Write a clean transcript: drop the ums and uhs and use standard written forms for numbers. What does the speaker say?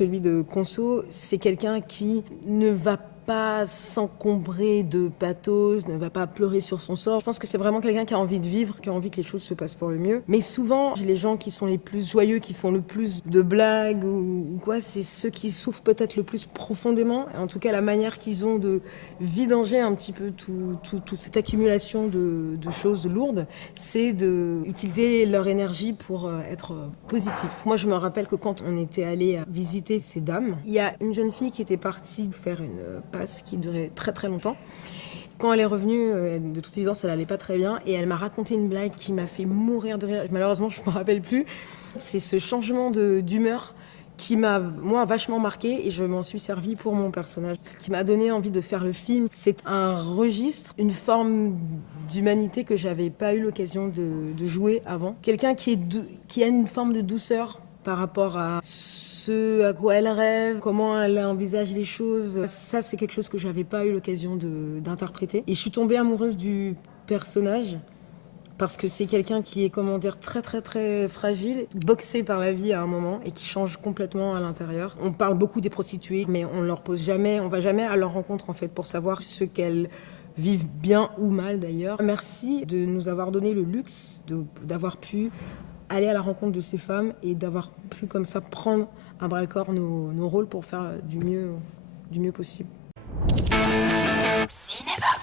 celui de Conso, c'est quelqu'un qui ne va pas s'encombrer de pathos, ne va pas pleurer sur son sort. Je pense que c'est vraiment quelqu'un qui a envie de vivre, qui a envie que les choses se passent pour le mieux. Mais souvent, les gens qui sont les plus joyeux, qui font le plus de blagues ou quoi, c'est ceux qui souffrent peut-être le plus profondément. En tout cas, la manière qu'ils ont de vidanger un petit peu toute cette accumulation de choses lourdes, c'est d'utiliser leur énergie pour être positif. Moi, je me rappelle que quand on était allé visiter ces dames, il y a une jeune fille qui était partie faire une passe qui durait très très longtemps. Quand elle est revenue, de toute évidence, elle allait pas très bien et elle m'a raconté une blague qui m'a fait mourir de rire. Malheureusement, je me rappelle plus. C'est ce changement d'humeur qui m'a, moi, vachement marqué et je m'en suis servi pour mon personnage. Ce qui m'a donné envie de faire le film, c'est un registre, une forme d'humanité que j'avais pas eu l'occasion de jouer avant. Quelqu'un qui a une forme de douceur par rapport à ce à quoi elle rêve, comment elle envisage les choses. Ça, c'est quelque chose que j'avais pas eu l'occasion d'interpréter. Et je suis tombée amoureuse du personnage parce que c'est quelqu'un qui est, comment dire, très très très fragile, boxé par la vie à un moment et qui change complètement à l'intérieur. On parle beaucoup des prostituées, mais on leur pose jamais, on va jamais à leur rencontre en fait pour savoir ce qu'elles vivent bien ou mal d'ailleurs. Merci de nous avoir donné le luxe d'avoir pu aller à la rencontre de ces femmes et d'avoir pu comme ça prendre à bras-le-corps nos rôles pour faire du mieux possible. Cinéma.